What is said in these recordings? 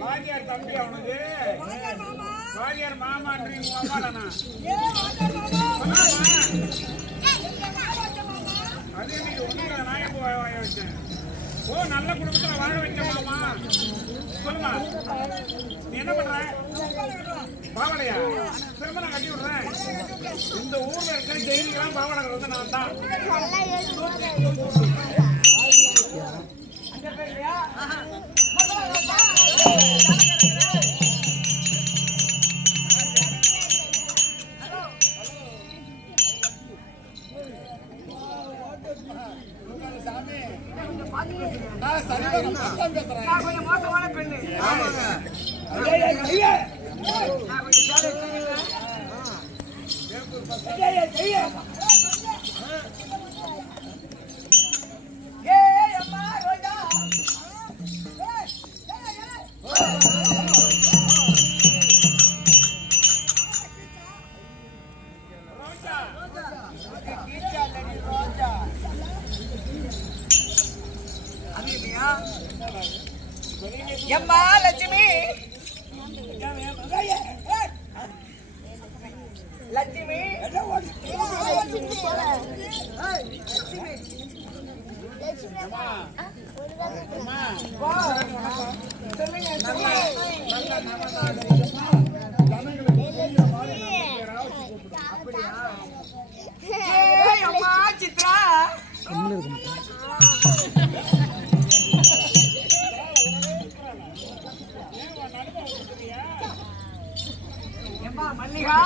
வாத்தியார் தம்பி அவனுக்கு வாத்தியார் மாமான்றீங்க மாமாடனா அது இன்னைக்கு ஒண்ணு நான் எப்போ வாய வச்சேன் ஓ நல்ல குடும்பத்துல வாழ வச்ச மாமா சொல்லுமா நீ என்ன பண்ற பாவடையா திரும்ப நான் கட்டி விடுறேன் இந்த ஊர்ல இருக்க ஜெயிலுக்கெல்லாம் பாவடை வந்து நான் தான் மோசமான பெண்ணு எம்மா லட்சுமி லட்சுமி அம்மா சித்ரா மல்லிகா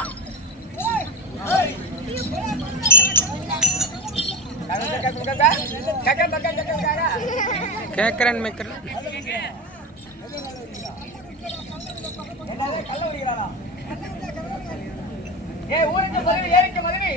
கேக்குறேன் மேக்கிறேன் ஊருக்கு மதுரை ஏறிக்க மதுரை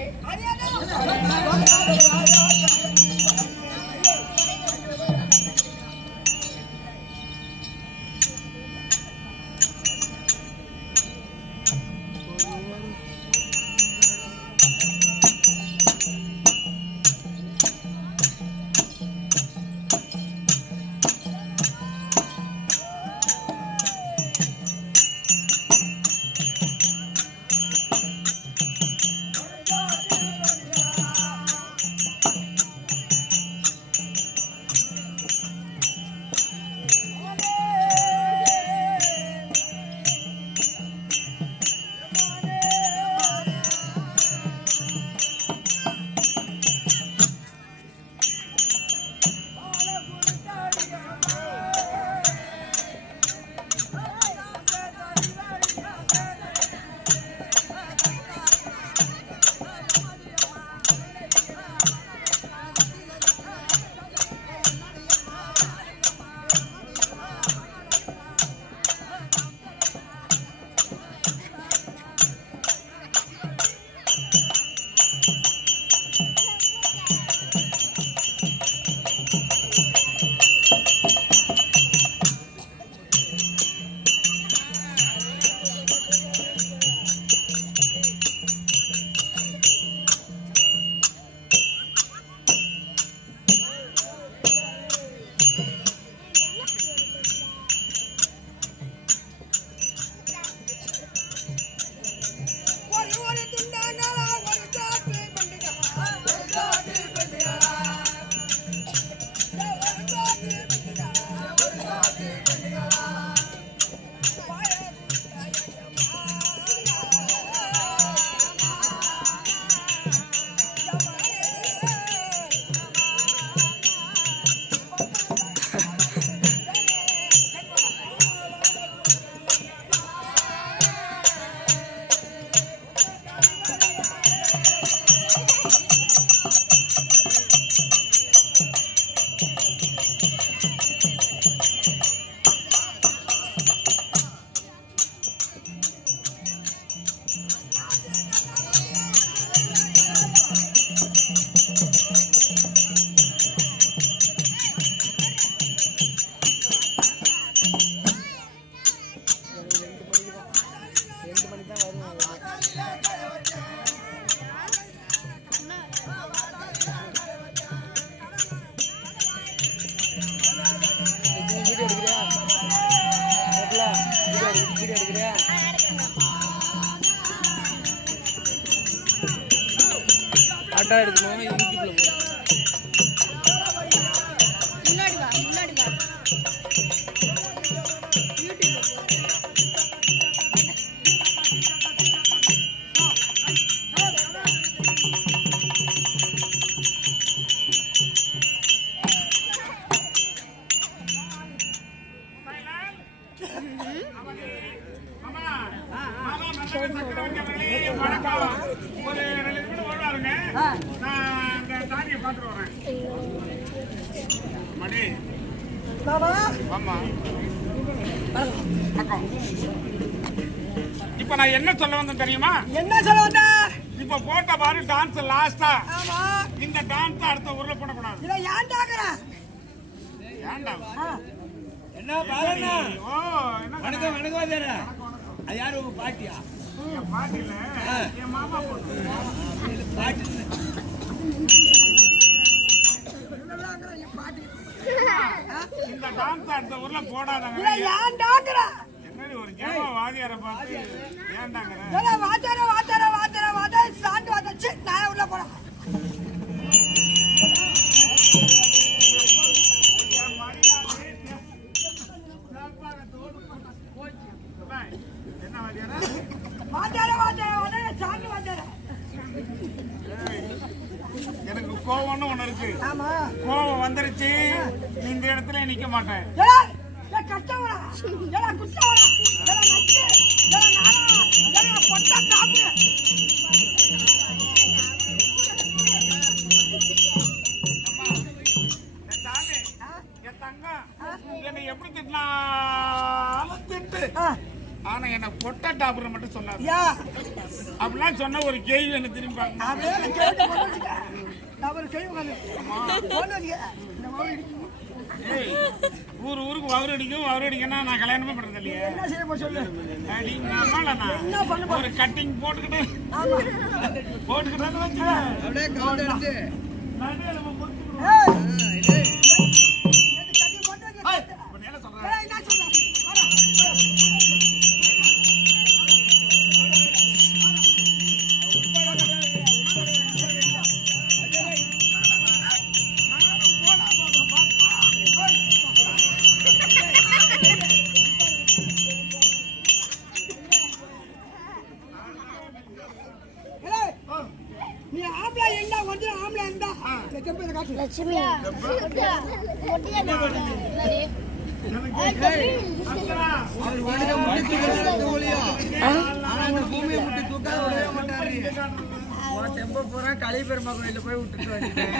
ஆட்டா எடுக்கணும் யூடியூப்ல போ. முன்னாடி வா யூடியூப்ல ஒரு 2 நிமிடம் ஓடுவாருங்க. நான் அந்த தானியை பார்த்துட்டு வரேன். மணி ஆமா பக்கம். இப்ப நான் என்ன சொல்ல வந்தேன் தெரியுமா? என்ன சொல்ல வந்த? இப்ப போட்ட பாரு டான்ஸ் லாஸ்டா. ஆமா. இந்த டான்ஸ் அடுத்த ஊர்ல போடக்கூடாது. இத ஏன்டாங்கற? ஏன்டா? என்ன பாருங்க. ஓ என்ன வணக்கம் வணக்கம் வேற. அது யாரு உங்க பாட்டியா? என் பாட்டி இல்ல, என் மாமா போட்டு பாட்டி. இந்த டான்ஸ் அடுத்த ஊர்ல போடாதாங்க. இத ஏன்டாங்கற? என்னடி ஒரு ஜெப வாதியார பார்த்து ஏன்டாங்கற? ஏல வாதர சாண்ட் வாதச்சு நான் உள்ள போறேன். என்ன வாதியாரா? வாதர சாண்ட் வாதர. எனக்கு கோவம்னு ஒண்ணு இருக்கு. ஆமா. கோவம் வந்துருச்சு, இந்த இடத்துல நிக்க மாட்டேன். ஏ கஷ்டவரா. ஏல குஷ்டவரா. ஏல நச்சு. ஏல நானா. ஏல பொட்டா சாப்பிடு. என் தானே, என் தங்கம் என்னை எப்படி திட்டினாலும் திட்டு. ஆனா என்ன பொட்டா டாப்புற மட்டும் சொல்லாது. யா. அப்படிலாம் சொன்ன ஒரு கேள்வி என்ன திரும்பி பார்க்கணும். அதே கேட்டு போடுங்க. அவர் கை உட்கார்ந்து. போடுங்க. இந்த மாதிரி ஏய், ஊருக்கு வவுறு அடிக்கனா நான் கல்யாணமே பண்றது இல்லையே. என்ன செய்ய போ சொல்லு. அடி நம்மளனா என்ன பண்ண போ? ஒரு கட்டிங் போட்டுக்கிட்டு ஆமா. போட்டுக்கிட்டான்னு வச்சுக்க. அப்படியே கவுண்ட் எடுத்து. நடுவுல முடிச்சுக்கணும். ஏய். இது கட்டி போட்டு வைக்க. இப்ப என்ன சொல்ற? ஏய் என்ன சொல்ற? வாடா. நீ ஆம்பளை என்ன வந்து ஆம்பளை இருந்தா செம்பு காட்டு. லட்சுமி மொட்டியா என்னடி அக்கா, அவர் வாடகை முட்டி தூக்காத தூளியா. ஆனா அந்த பூமியை முட்டி தூக்காத விடவே மாட்டாரு. உன் தெம்ப பூரா களி பெருமா கோயில போய் விட்டுட்டு வந்துட்டேன்.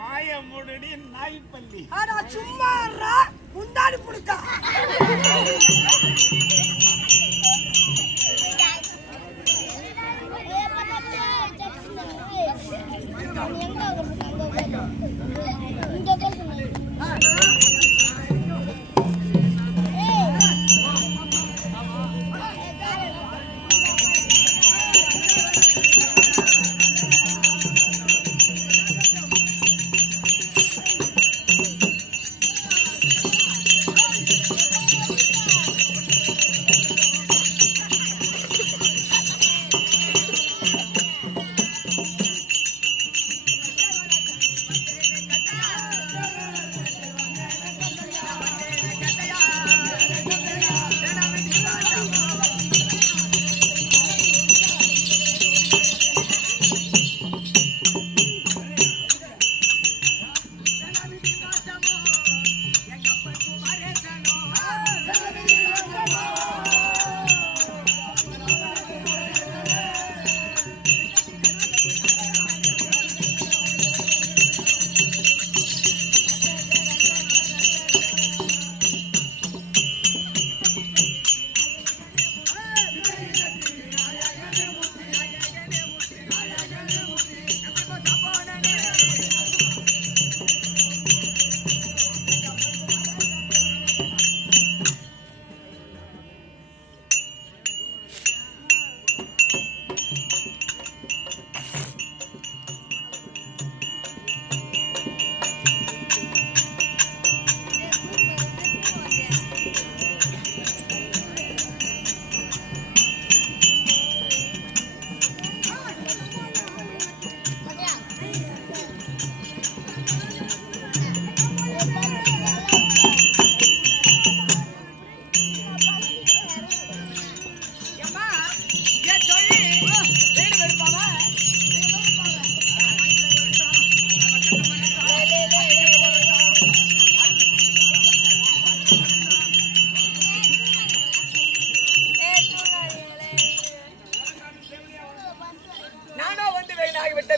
வாய மூடுடி நாய்ப்பள்ளி. ஆனா சும்மா முந்தாடி புடுக்கா.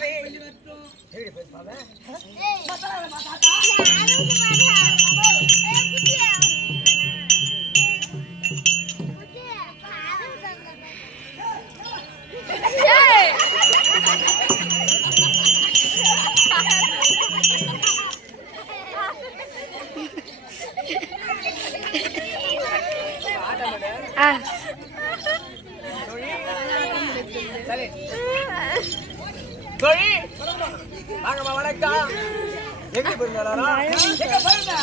சரி எப்படி பேசுவாங்க சரி தொழி வாங்கம்மா வணக்கம் எங்க போயிருந்தாரா எங்க போயிருந்தா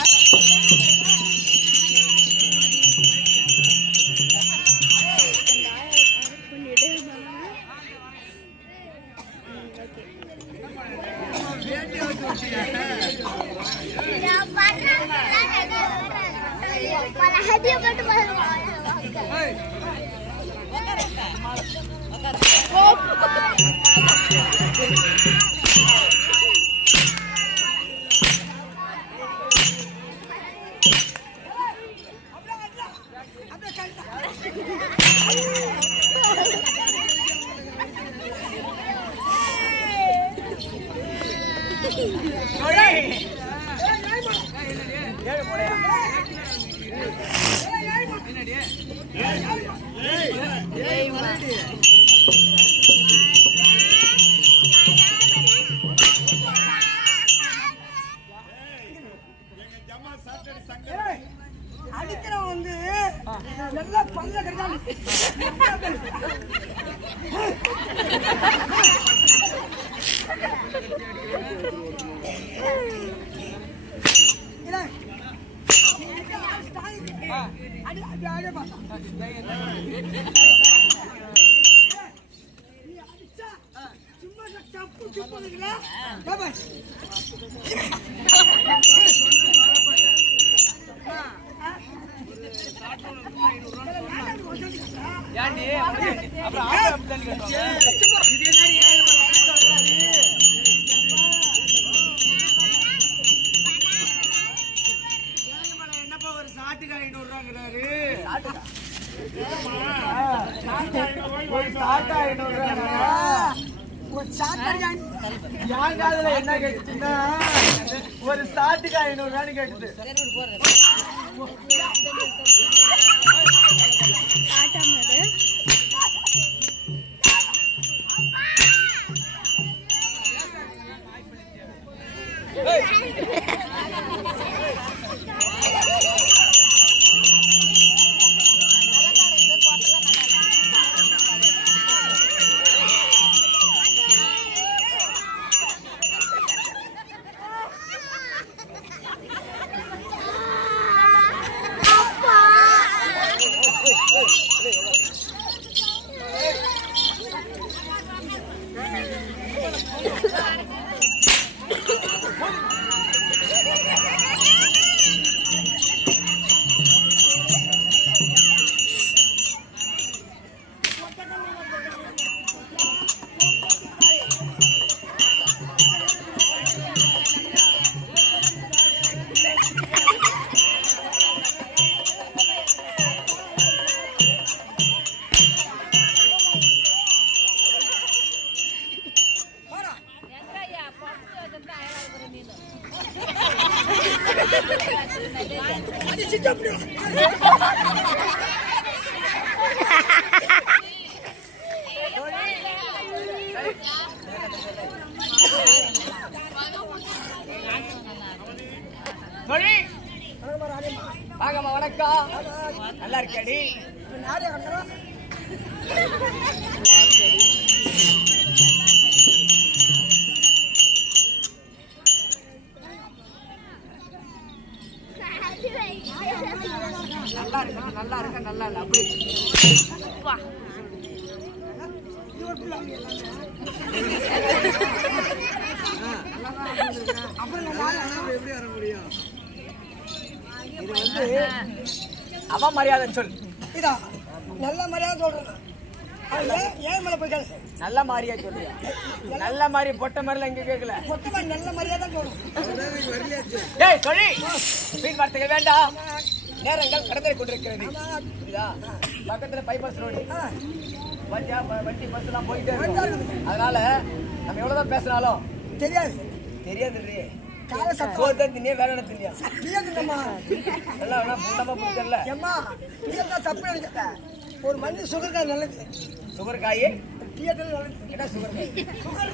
அடிக்கிறவன் வந்து நல்லா பல்ல கிடையாது சும்மா தப்பு சும்மா என்னப்பா ஒரு சாட்டுக்கு 500 ரூபாங்கிறாரு என்ன கேட்டுச்சுன்னா ஒரு சாட்டுக்கு 500 ரூபான்னு கேட்டுது வாங்கம்மா வணக்கம் நல்லா இருக்கடி நல்லா இருக்க நல்லா இல்ல அப்படி எப்படி வர முடியும் இது வந்து அவ மரியாதை சொல் இதா நல்ல மரியாதை சொல்றேன் ஏன் மேல போய் கேளு நல்ல மாதிரியா சொல்றியா நல்ல மாதிரி பொட்ட மாதிரில இங்க கேட்கல மொத்தமா நல்ல மரியாதை சொல்றேன் டேய் சொல்லி வீண் வார்த்தைகள் வேண்டாம் நேரங்கள் கடந்து கொண்டிருக்கிறது இதா பக்கத்துல பைபாஸ் ரோடு வண்டி பஸ் எல்லாம் போயிட்டே இருக்கும் அதனால நம்ம எவ்வளவுதான் பேசினாலும் தெரியாது தெரியாதுல்லையே. காலை சத்தம் சோத்தான் தின்னியா வேலை தின்னியா பிரியதுங்கம்மா எல்லாம் வேணா புண்டமா பிடிக்கல. ஏம்மா பிரியதா தப்பு நினைக்கல ஒரு மண்ணு சுகர்காய் நல்லது சுகர் காயே பிரியத்தில் நல்லது என்ன சுகர் காய் சுகர்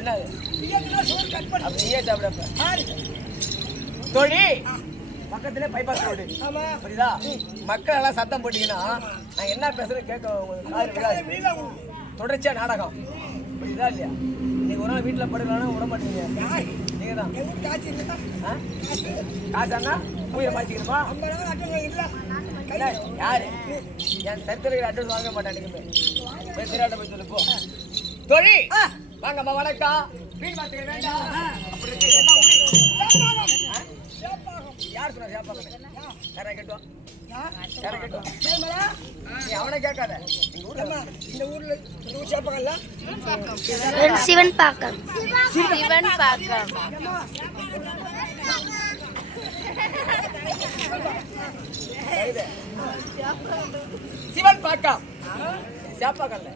என்ன பிரியத்துல சுகர் கட் பண்ணி அப்ப நீயே சாப்பிடப்ப ஆறு தோழி பக்கத்திலே பைபாஸ் ரோடு ஆமா புரியுதா? மக்கள் எல்லாம் சத்தம் போட்டீங்கன்னா நான் என்ன பேசுறேன் கேட்க உங்களுக்கு காது விழாது. வீணா உங்களுக்கு தொடர்ச்சியா நாடகம் புரியுதா இல்லையா? நீங்க ஒரு நாள் வீட்டுல படுக்கலாம்னா விட மாட்டீங்க. நீங்க தான் எங்களுக்கு காய்ச்சி இல்லைன்னா காசானா பூயை மாச்சிக்கணுமா? 50 ரூபா அட்டங்க இல்லை இல்ல, யாரு என் சரித்திர அட்ரஸ் வாங்க மாட்டேன். போய் சிராட்ட போய் சொல்லு போ. தோழி வாங்கம்மா வணக்கம். மீன் மாத்துக்க வேண்டாம். அப்படி இருக்கு என்ன ஊரு? யார் சொன்னா சேப்பாங்க? யாரா கேட்டுவா? யாரா கேட்டுவா? நீ அவனை கேட்காத. எங்க ஊர்ல இந்த ஊர்ல இந்த ஊர் சேப்பங்கள்ல சிவன் பாக்கம் சிவன் பாக்கம் சிவன் பாக்கம் சேப்பாக்கல்ல.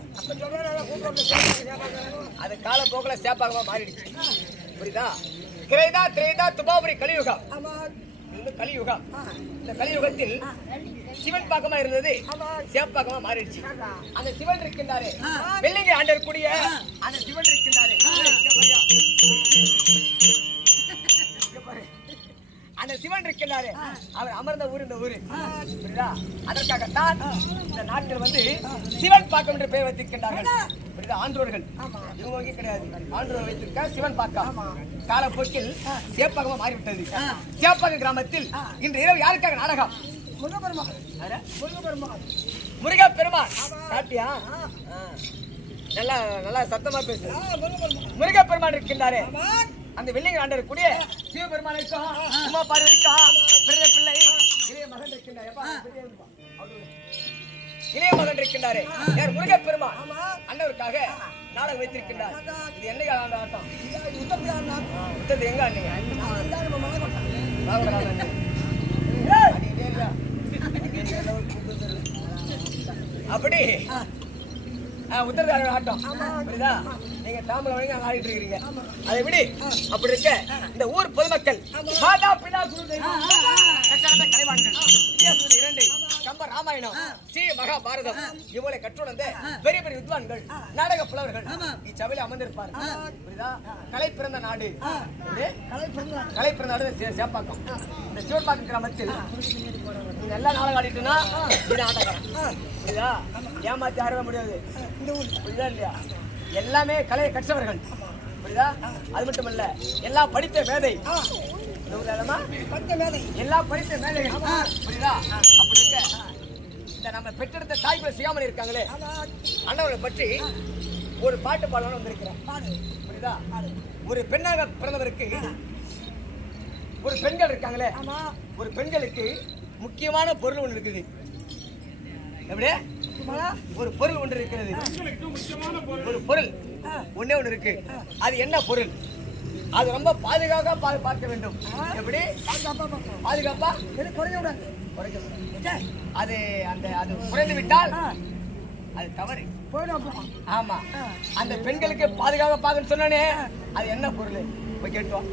அது காலப்போக்கில் சேப்பாக்கமா மாறிடுச்சு. புரியுதா? கிரேதா திரேதா துபாபுரி கலியுகம். இன்னும் கலியுகம். இந்த கலியுகத்தில் சிவன் பாக்கமா இருந்தது சேப்பாக்கமா மாறிடுச்சு. அந்த சிவன் இருக்கின்றாரு வெள்ளிங்க ஆண்டர் கூடிய அந்த சிவன் இருக்கின்றாரு. அந்த சிவன் இருக்கின்றாரு அவர் அமர்ந்த ஊர் இந்த ஊரு. புரியுதா? அதற்காகத்தான் இந்த நாட்டில் வந்து சிவன் பாக்கம் என்று பெயர் வைத்திருக்கின்றார்கள். புரியுதா? ஆன்றோர்கள் இவங்க வகை கிடையாது. ஆன்றோர் வைத்திருக்க சிவன் பாக்கம் காலப்போக்கில் சேப்பாக்கமா மாறிவிட்டது. சேப்பாக்கம் கிராமத்தில் இன்று இரவு யாருக்காக நாடகம்? முருகப்பெருமான். சாப்பிட்டியா? நல்லா நல்லா சத்தமா பேசு. முருகப்பெருமான் இருக்கின்றாரு. அந்த வெள்ளிங்க ஆண்டர் கூடிய சிவபெருமானுக்கும் உமா பார்வதிக்கும் பெரிய பிள்ளை இளைய மகன் இருக்கின்றார். இளைய மகன் இருக்கின்றாரு யார்? முருகப்பெருமான் அண்ணவருக்காக நாடகம் வைத்திருக்கின்றார். இது என்னைக்கு ஆட்டம்? யுத்தத்தை எங்க ஆண்டீங்க? அப்படி உத்தரதார ஆட்டம். புரியுதா? நீங்க தாமரை வழங்கி ஆடிட்டு இருக்கீங்க. அதை விட அப்படி இருக்க இந்த ஊர் பொதுமக்கள் மாதா பிதா குரு தெய்வம் கட்டண கலைவான்கள் இதிகாசங்கள் 2 கம்ப ராமாயணம் ஸ்ரீ மகாபாரதம் இவளை கற்றுணர்ந்த பெரிய பெரிய வித்வான்கள் நாடக புலவர்கள் இச்சபையில் அமர்ந்திருப்பார். புரியுதா? கலை பிறந்த நாடு. கலை பிறந்த நாடு சேப்பாக்கம். இந்த சிவபாக்கம் கிராமத்தில் நீங்க எல்லாம் நாடகம் ஆடிட்டுனா இது ஆட்டக்காரன். புரியுதா? ஏமாத்தி ஆடவே முடியாது. புரியுதா இல்லையா? எல்லாமே கலையை கற்றவர்கள். புரியுதா? அது மட்டுமல்ல எல்லா படித்த மேதை. எல்லா படித்த மேதைகள். புரியுதா? அப்படி இருக்க இந்த நம்ம பெற்றெடுத்த தாய்க்குள்ள செய்யாமல் இருக்காங்களே அண்ணவர்களை பற்றி ஒரு பாட்டு பாடலாம் வந்திருக்கிறேன். புரியுதா? ஒரு பெண்ணாக பிறந்தவருக்கு ஒரு பெண்கள் இருக்காங்களே ஒரு பெண்களுக்கு முக்கியமான பொருள் ஒன்று இருக்குது. எப்படியே ஒரு பொருள் ஒன்று இருக்கிறது. ஒரு பொருள் ஒண்ணே ஒன்று இருக்கு. அது என்ன பொருள்? அது ரொம்ப பாதுகாப்பா பார்க்க வேண்டும். எப்படி பாதுகாப்பா? அது அந்த அது குறைந்து விட்டால் அது தவறு. ஆமா, அந்த பெண்களுக்கு பாதுகாப்பா பார்க்கணும்னு சொன்னானே அது என்ன பொருள்? போய் கேட்டோம்.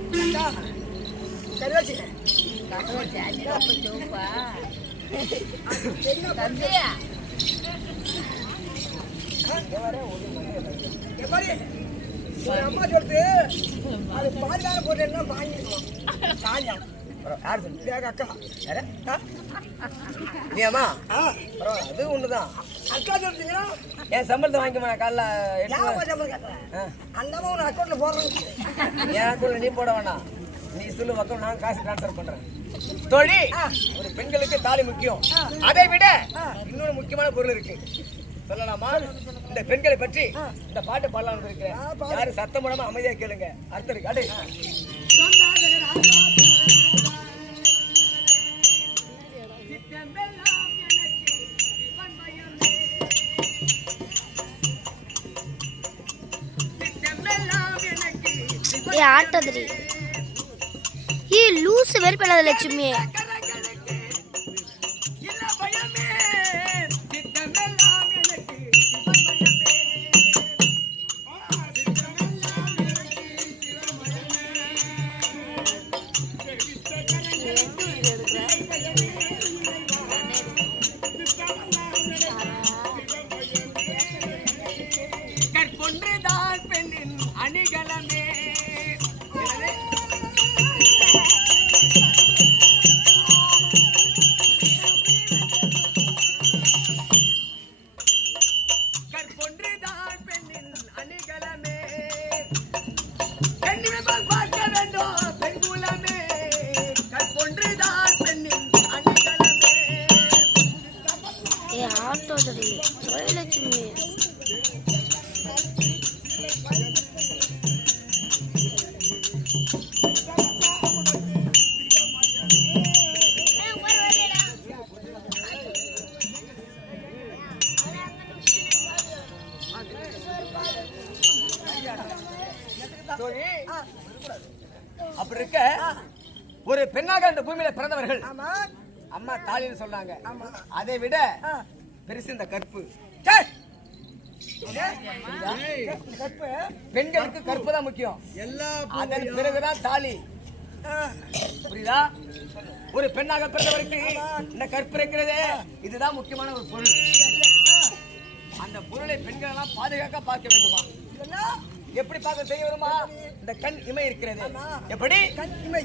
அம்மா சொல்றது அது பாதுகாப்பு போட்டேன்னா வாங்கிக்கலாம். யார் சொல்லு? அக்கா நீ அம்மா அது ஒண்ணுதான். அக்கா சொல்றீங்கன்னா என் சம்பளத்தை வாங்கிக்கமா காலைல அந்த ஒரு அக்கௌண்ட்ல போடுறோம். என் அக்கௌண்ட்ல நீ போட வேணாம். நீ சொல்லு பக்கம் நான் காசு டிரான்ஸ்பர் பண்றேன். தோழி, ஒரு பெண்களுக்கு தாலி முக்கியம். அதை விட இன்னொரு முக்கியமான பொருள் இருக்கு. சொல்லலாமா? இந்த பெண்களை பற்றி இந்த பாட்டு பாடலாம் இருக்கிறேன். யாரும் சத்தம் போடாம அமைதியா கேளுங்க. அர்த்தம் இருக்கு. அடே ஆட்டதுரி ஏ லூசு வெறுப்பேனாத லட்சுமி. தோழி, அப்படி இருக்க ஒரு பெண்ணாக இந்த பூமியில பிறந்தவர்கள் ஆமா அம்மா தாலின்னு சொல்றாங்க. ஆமா. அதை விட ஆ. பெருசு இந்த கற்பு. சே பெண்களுக்கு கற்பு தான் முக்கியம். அதன் பிறகுதான் தாலி. புரியுதா? ஒரு பெண்ணாக பிறந்தவருக்கு இந்த கற்பு இருக்கிறது, இதுதான் முக்கியமான ஒரு பொருள். அந்த பொருளை பெண்கள் எல்லாம் பாதுகாக்க பார்க்க வேண்டுமா? எப்படி பார்க்க தெரிய வருமா? இந்த கண் இமை இருக்கிறது. எப்படி?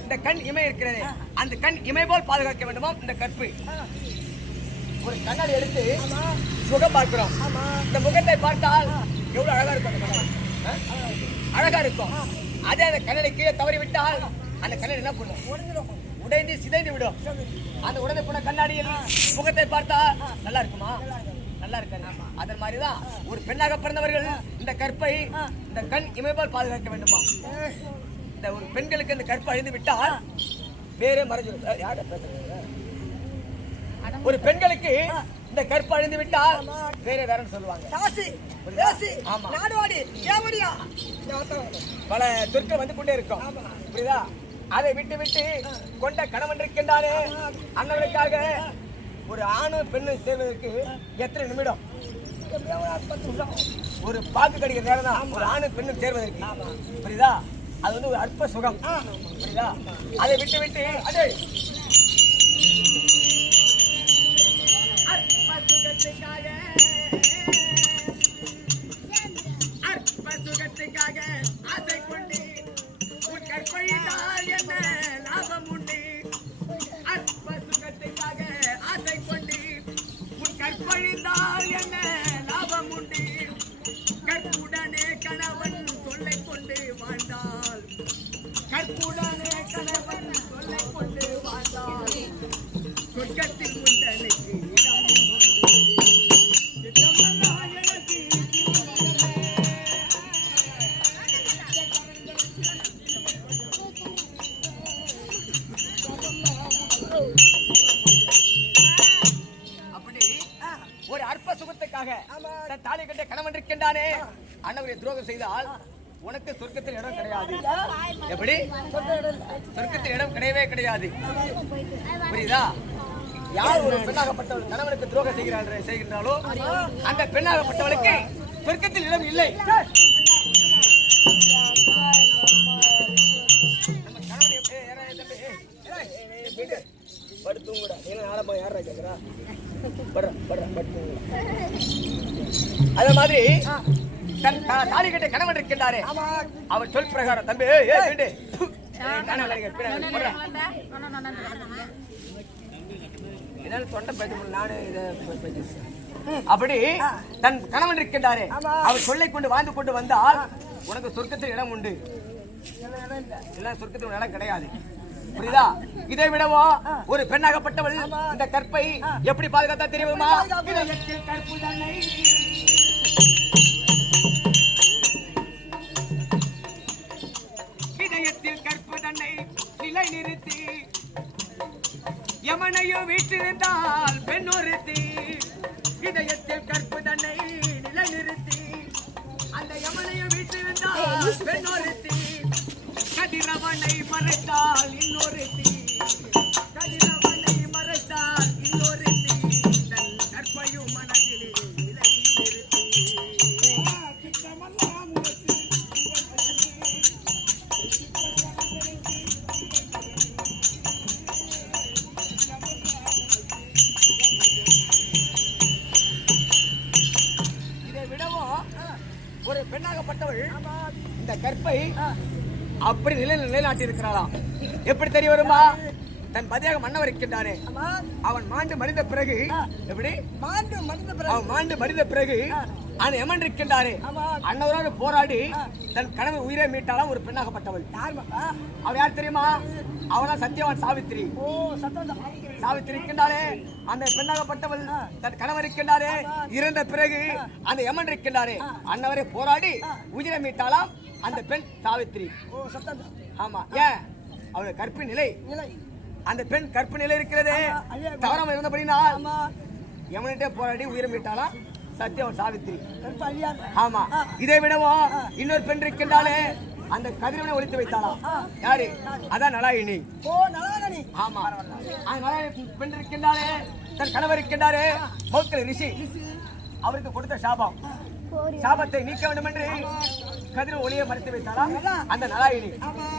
இந்த கண் இமை இருக்கிறது. அந்த கண் இமை போல் பாதுகாக்க வேண்டுமா இந்த கற்பு? ஒரு கண்ணாடி எடுத்து முகம் பார்க்கிறோம். இந்த முகத்தை பார்த்தால் எவ்வளவு அழகா இருக்கும். அந்த கண்ணாடி அழகா இருக்கும். அதே அந்த கண்ணாடி கீழே தவறி விட்டால் அந்த கண்ணாடி என்ன பண்ணும்? உடைந்து சிதைந்து விடும். அந்த உடைந்து போன கண்ணாடியில் முகத்தை பார்த்தா நல்லா இருக்குமா? நல்லா இருக்காது. அதன் மாதிரிதான் ஒரு பெண்ணாக பிறந்தவர்கள் இந்த கற்பை இந்த கண் இமைப்பால் பாதுகாக்க வேண்டுமா? இந்த ஒரு பெண்களுக்கு இந்த கற்பை அழிந்து விட்டால் வேறே மறைஞ்சிடும். யார பேசுறீங்க? ஒரு பெண்களுக்கு இந்த கற்பு அழிந்து விட்டால் வேறன்னு சொல்லுவாங்க. பல சொற்கள் வந்து கொண்டே இருக்கும். புரியுதா? அதை விட்டு விட்டு கொண்ட கணவன் இருக்கின்றானே, அண்ணனுக்காக ஒரு ஆணும் பெண்ணை சேர்வதற்கு எத்தனை நிமிடம்? ஒரு பாக்கு கடிக்கிற நேரம் தான் ஒரு ஆணும் பெண்ணும் சேர்வதற்கு. புரியுதா? அது வந்து ஒரு அற்ப சுகம். புரியுதா? அதை விட்டு விட்டு அதே அற்ப சுகத்துக்காக ஆசை கொண்டு உன் கற்பழித்தால் என்ன லாபம் உண்டு? அற்ப சுகத்துக்காக ஆசை கொண்டு உன் கற்பழித்தால் என்ன லாபம் உண்டு? கற்புடனே கணவன் சொல்லை கொண்டு வாழ்ந்தால், கற்புடனே கணவன் சொல்லை கொண்டு வாழ்ந்தால் சொர்க்கத்தில் உண்டனுக்கு ஒரு அற்ப சுகத்துக்காக தாலி கட்ட கணவன் இருக்கின்றானே, அண்ணவரை துரோகம் செய்தால் உனக்கு சொர்க்கத்தில் இடம் கிடையாது. எப்படி? சொர்க்கத்தில் இடம் கிடையவே கிடையாது. புரியுதா? யார் ஒரு பெண்ணாகப்பட்டவள் கணவனுக்கு துரோகம் செய்கின்றாலோ அந்த பெண்ணாகப்பட்டவளுக்கு சொர்க்கத்தில் இடம் இல்லை. அதே மாதிரி தாலி கட்ட கணவன் இருக்கின்றாரே, அவர் சொல் பிரகாரம் தம்பி தொண்டை பேச நானு அப்படி தன் கணவன் இருக்கின்றாரே, அவர் சொல்லை கொண்டு வாழ்ந்து கொண்டு வந்தால் உனக்கு சொர்க்கத்தில் இடம் உண்டு. எல்லாம் சொர்க்கத்தில் இடம் கிடையாது. புரியுதா? இதை விடவோ ஒரு பெண்ணாகப்பட்டவள் இந்த கற்பை எப்படி பாதுகாத்தா தெரியுமா? இதயத்தில் கற்பு தன்னை நிலை நிறுத்தி யமனையோ வீட்டிருந்தால் பெண்ணொருத்தி. இதயத்தில் கற்பு தன்னை நிலை நிறுத்தி அந்த யமனையோ வீட்டிருந்தால் பெண்ணொருத்தி. கதிரவனை மறைத்தால் இன்னொருத்தி, கதிரவனை மறைத்தால் இன்னொருத்தி. தன் கற்பையும் மனதிலே நிலை நிறுத்தி இதை விடவும் ஒரு பெண்ணாகப்பட்டவள் இந்த கற்பை அப்படி நிலைநாட்டி இருக்கிறாளாம். எப்படி தெரிய வருமா? தன் பதியாக மன்னவர் இருக்கின்றானே, அவன் மாண்டு மடிந்த பிறகு எப்படி அவன் மாண்டு மடிந்த பிறகு அவன் எமன் இருக்கின்றாரே, அண்ணவரோடு போராடி தன் கணவன் உயிரை மீட்டாலாம் ஒரு பெண்ணாகப்பட்டவள். அவள் யார் தெரியுமா? அவனா சத்தியவான் சாவித்திரி. சாவித்திரி இருக்கின்றாரே, அந்த பெண்ணாகப்பட்டவள் தன் கணவன் இருக்கின்றாரே, இறந்த பிறகு அந்த எமன் இருக்கின்றாரே, அண்ணவரை போராடி உயிரை மீட்டாலாம் அந்த பெண் சாவித்திரி. ஆமா. ஏன்? அவளுடைய கற்பு நிலை. அந்த பெண் கற்பு நிலை இருக்கிறதே தவறாம இருந்தபடினா எமனிட்டே போராடி உயிரை மீட்டாலாம் சத்தியவன் சாவித்திரி. ஆமா. இதை விடவும் இன்னொரு பெண் இருக்கின்றாலே, அந்த கதிரவனை ஒளித்து வைத்தாளாம். யாரு? அதான் நலாயினி. ஓ நலாயினி. ஆமா. அந்த நலாயினி பெண் இருக்கின்றாரே, தன் கணவர் இருக்கின்றாரே, மௌக்கல் ரிஷி, அவருக்கு கொடுத்த சாபம். சாபத்தை நீக்க வேண்டும் என்று கதிர ஒளியை மறைத்து வைத்தாரா அந்த நலாயினி.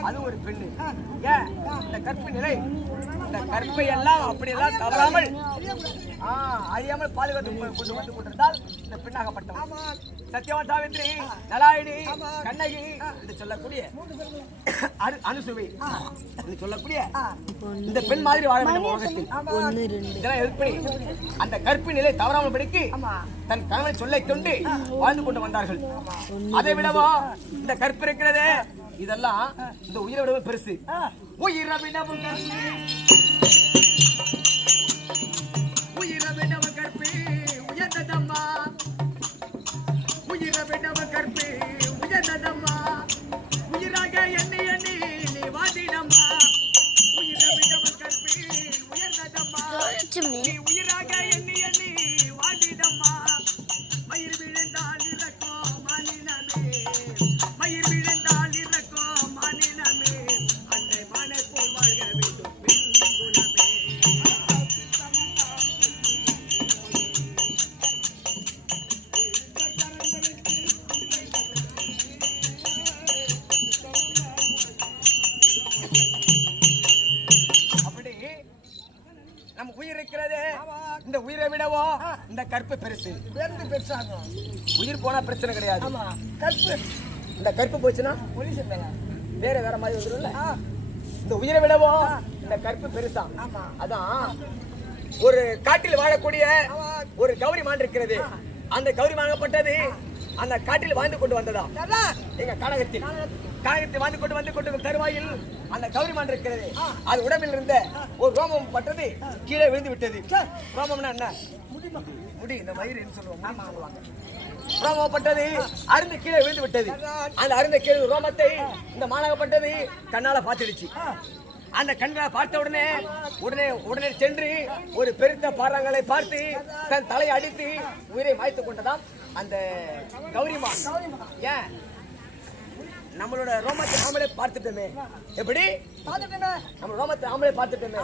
அது ஒரு பெண்ணு. ஏன் இந்த கற்பு நிலை, இந்த கற்பை எல்லாம் அப்படியெல்லாம் தவறாமல் அழியாமல் பாதுகாத்து கொண்டு வந்து கொண்டிருந்தால் இந்த பெண்ணாகப்பட்டவன் சத்யவான், சாவித்ரி, நலாயினி, கண்ணகி என்று சொல்லக்கூடிய அனுசுவை என்று சொல்லக்கூடிய இந்த பெண் மாதிரி வாழ வேண்டும் உலகத்தில். இதெல்லாம் எப்படி அந்த கற்பு நிலை தவறாமல் படிக்கு தன் கணவனை சொல்லை கொண்டு வாழ்ந்து கொண்டு வந்தார்கள். அதை விடவா இந்த கற்பு இருக்கிறதே, இதெல்லாம் இந்த உயிரை விடவே பெருசு. உயிரை விடவும் கற்பு உயர்ந்ததம்மா, உயிரை விடவும் கற்பு உயர்ந்ததம்மா, உயிராக எண்ணி எண்ணி நீ வாதிடம்மா, உயிரை விடவும் கற்பு உயர்ந்ததம்மா, நீ உயிராக எண்ணி எண்ணி வாதிடம்மா, மயிர் விழுந்தால் இறக்கும் மாநிலமே, மயிர் விழுந்தால் இறக்கும் மாநிலமே, அன்னை மனை போல் வாழ்க வேண்டும் பெண் குலமே. அப்படி நம்ம உயிர் இருக்கிறது, இந்த உயிரை விடவோ இந்த கற்பு பெருசு. பெருசாகும். உயிர் போனா பிரச்சனை கிடையாது. கற்பு இந்த கற்பு போச்சுன்னா ஒளி வேற வேற மாதிரி வந்துடும்ல. இந்த உயிரை விடவோ இந்த கற்பு பெருசா. அதான் ஒரு காட்டில் வாழக்கூடிய ஒரு கௌரி மான் இருக்கிறது. அந்த கௌரி மாங்கப்பட்டது அந்த காட்டில் வாழ்ந்து கொண்டு வந்ததா எங்க கானகத்தில் வாழ்ந்து கொண்டு தருவாயில் அந்த கௌரி மான் இருக்கிறது. அது உடம்பில் இருந்த ஒரு ரோமம் பட்டது கீழே விழுந்து விட்டது. ரோமம்னா என்ன? முடி. இந்த மயிர் என்ன சொல்லுவாங்க. ரோமப்பட்டது அருந்து கீழே விழுந்து விட்டது. அந்த அருந்த கீழே ரோமத்தை இந்த மானகப்பட்டது கண்ணால பார்த்துடுச்சு. அந்த கண்ணால பார்த்த உடனே சென்று ஒரு பெருத்த பாறாங்களை பார்த்து தன் தலையை அடித்து உயிரை மாய்த்து கொண்டதாம் அந்த கௌரிமான். ஏன் நம்மளோட ரோமத்தை நாமளே பார்த்துட்டோமே. எப்படி நம்ம ரோமத்தை நாமளே பார்த்துட்டோமே,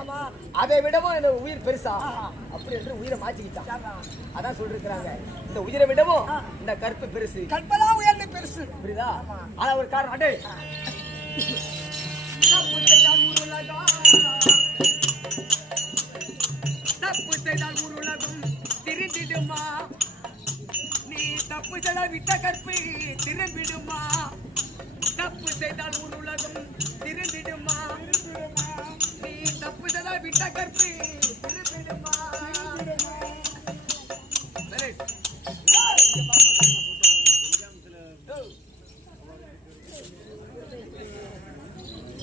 அதை விடவும் இந்த உயிர் பெருசா அப்படி என்று உயிரை மாற்றிக்கிட்டான். அதான் சொல்லிருக்கிறாங்க, இந்த உயிரை விடவும் இந்த கற்பு பெருசு. கற்பதான் உயர்ந்த பெருசு. புரியுதா? ஆனா ஒரு காரணம், அடே தப்பு செய்தால் ஊர் உலகம் திருந்திடுமா, நீ தப்பு செய்தால் விட்ட கற்பு திரும்பிடுமா, தப்பு செய்தால் ஊர் உலகம் திருந்திடுமா, நீ தப்பு செய்தால் விட்ட கற்பு திரும்பிடுமா.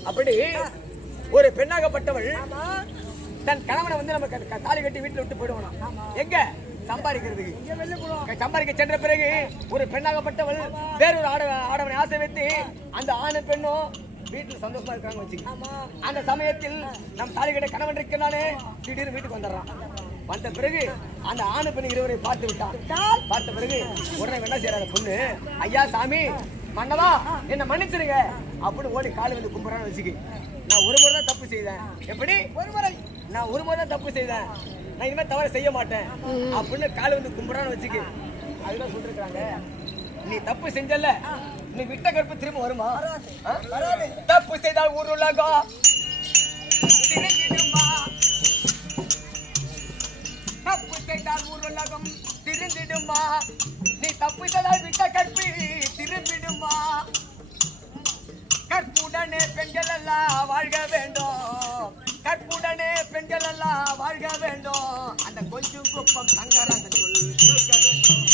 அப்படி ஒரு பெண்ணாகப்பட்டவள் தன் கணவனை வந்து நம்ம தாலி கட்டி வீட்டுல விட்டு போயிடுவோம். எங்க சம்பாதிக்கிறதுக்கு. சம்பாதிக்க சென்ற பிறகு ஒரு பெண்ணாகப்பட்டவள் வேறொரு ஆடவனை ஆசை வைத்து அந்த ஆணும் பெண்ணும் வீட்டுல சந்தோஷமா இருக்காங்க வச்சுக்க. அந்த சமயத்தில் நம் தாலி கட்ட கணவன் இருக்கிறனாலே திடீர்னு வீட்டுக்கு வந்துடுறான். வந்த பிறகு அந்த ஆணு பெண் இருவரை பார்த்து விட்டான். பார்த்த பிறகு உடனே என்ன செய்யறாரு பொண்ணு, ஐயா சாமி மன்னவா என்ன மன்னிச்சிருங்க அப்படின்னு ஓடி காலு வந்து கும்பிட்றான்னு வச்சுக்கு. நான் ஒரு முறை தான் தப்பு செய்தேன். எப்படி? நான் ஒரு முறை தான் தப்பு செய்தேன், நான் இனிமேல் தவறு செய்ய மாட்டேன் அப்படின்னு காலு வந்து கும்பிட்றான்னு வச்சுக்கு. அதுதான் சொல்லிருக்காங்க, நீ தப்பு செஞ்சல, நீ விட்ட கற்பு திரும்ப வருமா? தப்பு செய்தால் ஊர் உலகம் திருந்திடுமா, தப்பு செய்தால் ஊர் உலகம் திருந்திடுமா, நீ தப்பு செய்தால் விட்ட கற்பு திரும்பிடுமா, கற்புடனே பெண்கள் எல்லாம் வாழ்க வேண்டும், கற்புடனே பெண்கள் எல்லாம் வாழ்க வேண்டும், அந்த கொஞ்சம் குப்பம் சங்கரன் சொல் கேட்க வேண்டும்.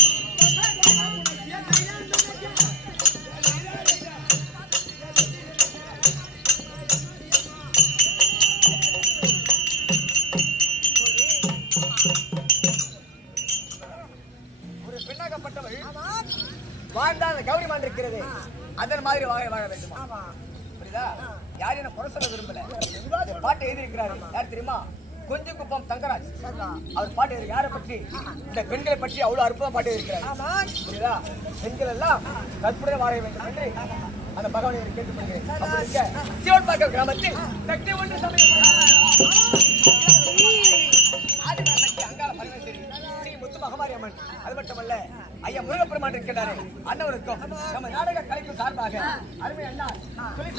ஒரு பெண்ணாகப்பட்டவள் வாழ்ந்தால் கௌரி மான் இருக்கிறது, அதன் மாதிரி வாழ வேண்டுமா? புரியுதா? யாரும் என்ன குறை சொல்ல விரும்பல. பாட்டு எழுதியிருக்கிறாரு யார் தெரியுமா? கொஞ்சம் குப்பம் தங்கராஜ். அவர் பாட்டு எழுதி யாரை பற்றி? இந்த பெண்களை பற்றி அவ்வளவு அற்புதம் பாட்டு எழுதியிருக்கிறார். புரியுதா? பெண்கள் எல்லாம் கற்புடன் வாழ வேண்டும் என்று அந்த பகவானை கேட்டுக்கொள்கிறேன். அப்படி இருக்க சிவன்பாக்கம் கிராமத்தில் சக்தி ஒன்று அங்காள பரமேஸ்வரி ஸ்ரீ முத்து மகமாரி அம்மன் அது மட்டுமல்ல ஐயா முருகப்பெருமான் இருக்கிறாரே அண்ணவருக்கும் நம்ம நாடக கலைப்பு சார்பாக அருமை அண்ணா சொல்லி